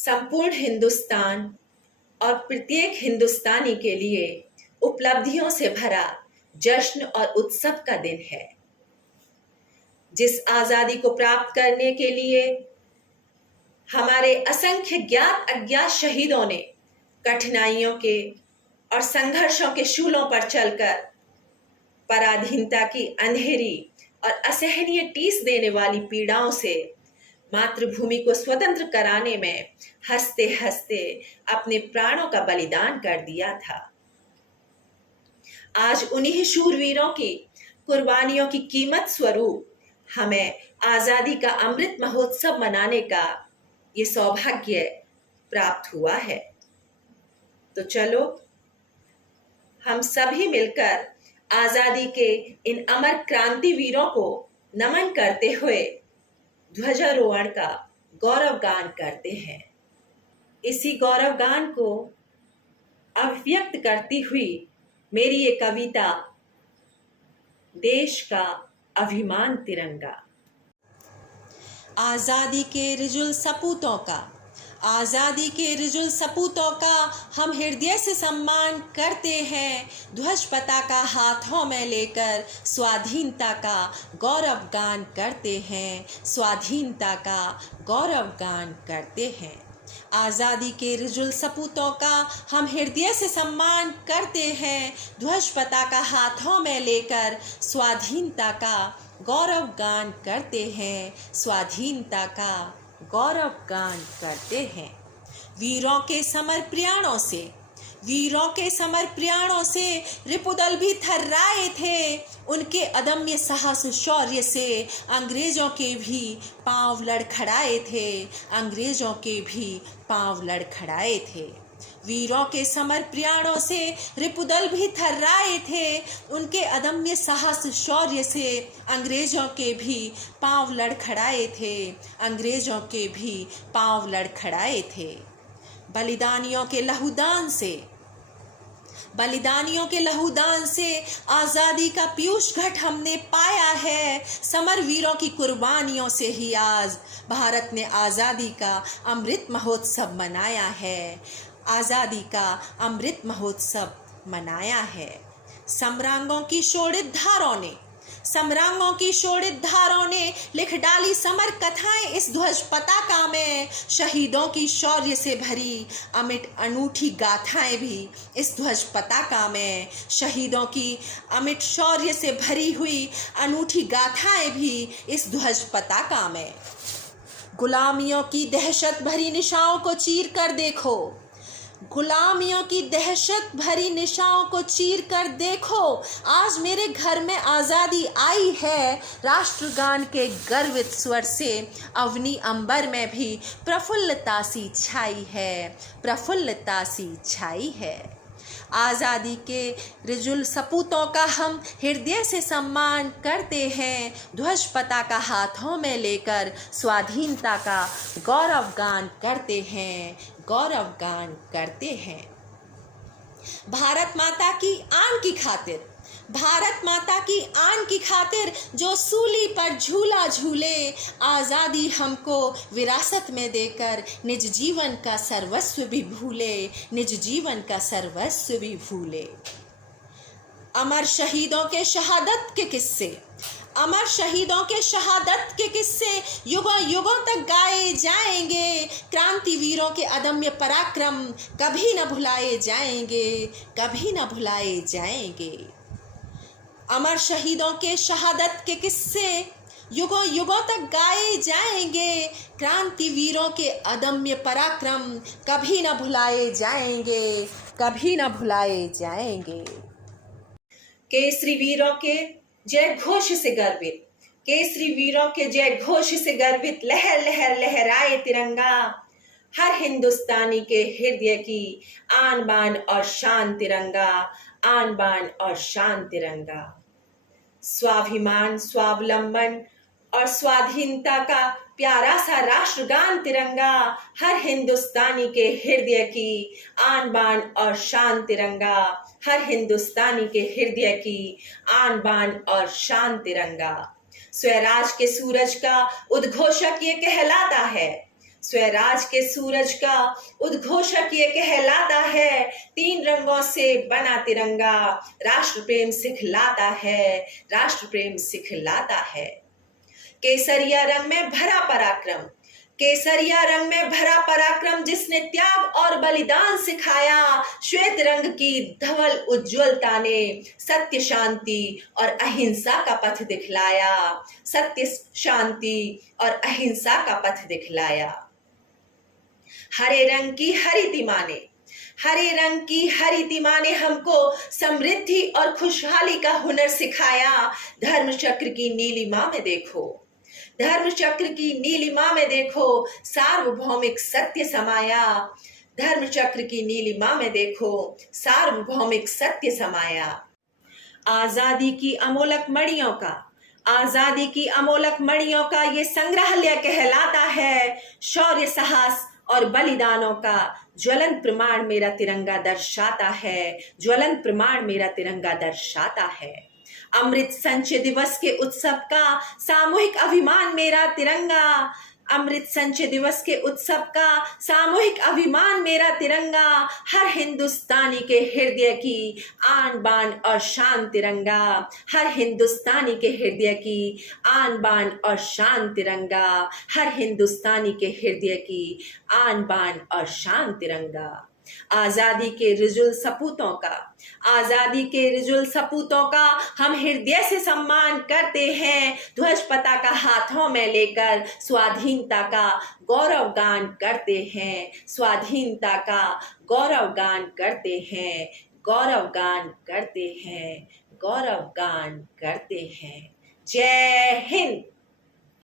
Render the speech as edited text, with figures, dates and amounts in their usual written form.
संपूर्ण हिंदुस्तान और प्रत्येक हिंदुस्तानी के लिए उपलब्धियों से भरा जश्न और उत्सव का दिन है। जिस आजादी को प्राप्त करने के लिए हमारे असंख्य ज्ञात अज्ञात शहीदों ने कठिनाइयों के और संघर्षों के शूलों पर चलकर पराधीनता की अंधेरी और असहनीय टीस देने वाली पीड़ाओं से मातृभूमि को स्वतंत्र कराने में हंसते हंसते अपने प्राणों का बलिदान कर दिया था। आज उन्हीं शूरवीरों की कुर्बानियों की कीमत स्वरूप हमें आजादी का अमृत महोत्सव मनाने का ये सौभाग्य प्राप्त हुआ है। तो चलो हम सभी मिलकर आजादी के इन अमर क्रांति वीरों को नमन करते हुए ध्वजारोहण का गौरव गान करते हैं। इसी गौरव गान को अभिव्यक्त करती हुई मेरी ये कविता देश का अभिमान तिरंगा। आजादी के रिजुल सपूतों का, आज़ादी के रिजुल सपूतों का हम हृदय से सम्मान करते हैं। ध्वज पताका हाथों में लेकर स्वाधीनता का गौरव गान करते हैं, स्वाधीनता का गौरव गान करते हैं। आज़ादी के रिजुल सपूतों का हम हृदय से सम्मान करते हैं। ध्वज पताका हाथों में लेकर स्वाधीनता का गौरव गान करते हैं, स्वाधीनता का गौरव गान करते हैं। वीरों के समर प्रयाणों से, वीरों के समर प्रयाणों से रिपुदल भी थर्राए थे। उनके अदम्य साहस शौर्य से अंग्रेजों के भी पांव लड़खड़ाए थे, अंग्रेजों के भी पांव लड़खड़ाए थे। वीरों के समर प्रयाणों से रिपुदल भी थर्राए थे। उनके अदम्य साहस शौर्य से अंग्रेजों के भी पांव लड़खड़ाए थे, अंग्रेजों के भी पांव लड़खड़ाए थे। बलिदानियों के लहूदान से, बलिदानियों के लहूदान से आज़ादी का पीयूष घट हमने पाया है। समर वीरों की कुर्बानियों से ही आज भारत ने आज़ादी का अमृत महोत्सव मनाया है, आज़ादी का अमृत महोत्सव मनाया है। समरांगों की शोणित धारों ने, समरांगों की शोणित धारों ने लिख डाली समर कथाएं इस ध्वज पताका में। शहीदों की शौर्य से भरी अमिट अनूठी गाथाएं भी इस ध्वज पताका में। शहीदों की अमिट शौर्य से भरी हुई अनूठी गाथाएं भी इस ध्वज पताका में। गुलामियों की दहशत भरी निशाओं को चीर कर देखो, गुलामियों की दहशत भरी निशाओं को चीर कर देखो। आज मेरे घर में आज़ादी आई है। राष्ट्रगान के गर्वित स्वर से अवनी अंबर में भी प्रफुल्लता सी छाई है, प्रफुल्लता सी छाई है। आज़ादी के रिजुल सपूतों का हम हृदय से सम्मान करते हैं। ध्वज पताका हाथों में लेकर स्वाधीनता का गौरव गान करते हैं, गौरव गान करते हैं। भारत माता की आन की खातिर, भारत माता की आन की खातिर जो सूली पर झूला झूले। आज़ादी हमको विरासत में देकर निज जीवन का सर्वस्व भी भूले, निज जीवन का सर्वस्व भी भूले। अमर शहीदों के शहादत के किस्से, अमर शहीदों के शहादत के किस्से युगों युगों तक गाए जाएंगे। क्रांति वीरों के अदम्य पराक्रम कभी न भुलाए जाएंगे, कभी न भुलाए जाएंगे। अमर शहीदों के शहादत के किस्से युगों युगों तक गाए जाएंगे। क्रांति वीरों के अदम्य पराक्रम कभी न भुलाए जाएंगे, कभी न भुलाए जाएंगे। केसरी वीरों के जय घोष से गर्वित, केसरी वीरों के जय घोष से गर्वित लहर लहर लहराए तिरंगा। हर हिंदुस्तानी के हृदय की आन बान और शान तिरंगा, आन बान और शान तिरंगा। स्वाभिमान, स्वावलंबन और स्वाधीनता का प्यारा सा राष्ट्रगान तिरंगा। हर हिंदुस्तानी के हृदय की आन बान और शान तिरंगा, हर हिंदुस्तानी के हृदय की आन बान और शान तिरंगा। स्वराज के सूरज का उद्घोषक ये कहलाता है, स्वराज के सूरज का उद्घोषक ये कहलाता है, 3 रंगों से बना तिरंगा राष्ट्र प्रेम सिखलाता है, राष्ट्र प्रेम सिखलाता है। केसरिया रंग में भरा पराक्रम, केसरिया रंग में भरा पराक्रम जिसने त्याग और बलिदान सिखाया, श्वेत रंग की धवल उज्ज्वलता ने सत्य शांति और अहिंसा का पथ दिखलाया, सत्य शांति और अहिंसा का पथ दिखलाया। हरे रंग की हरी माने, हरे रंग की हरी माँ ने हमको समृद्धि और खुशहाली का हुनर सिखाया। धर्म चक्र की नीलिमा में देखो, धर्म चक्र की नीलिमा में देखो सार्वभौमिक सत्य समाया, धर्म चक्र की नीलिमा में देखो सार्वभौमिक सत्य समाया। आजादी की अमोलक मणियों का, आजादी की अमोलक मणियों का ये संग्रहालय कहलाता है। शौर्य साहस और बलिदानों का ज्वलंत प्रमाण मेरा तिरंगा दर्शाता है, ज्वलंत प्रमाण मेरा तिरंगा दर्शाता है। अमृत संचय दिवस के उत्सव का सामूहिक अभिमान मेरा तिरंगा, अमृत संचय दिवस के उत्सव का सामूहिक अभिमान मेरा तिरंगा, हर हिंदुस्तानी के हृदय की आन बान और शान तिरंगा, हर हिंदुस्तानी के हृदय की आन बान और शान तिरंगा, हर हिंदुस्तानी के हृदय की आन बान और शान तिरंगा। आजादी के रिजुल सपूतों का, आजादी के रिजुल सपूतों का हम हृदय से सम्मान करते हैं। ध्वज पताका हाथों में लेकर स्वाधीनता का गौरव गान करते हैं, स्वाधीनता का गौरव गान करते हैं, गौरव गान करते हैं, गौरव गान करते हैं। जय हिंद।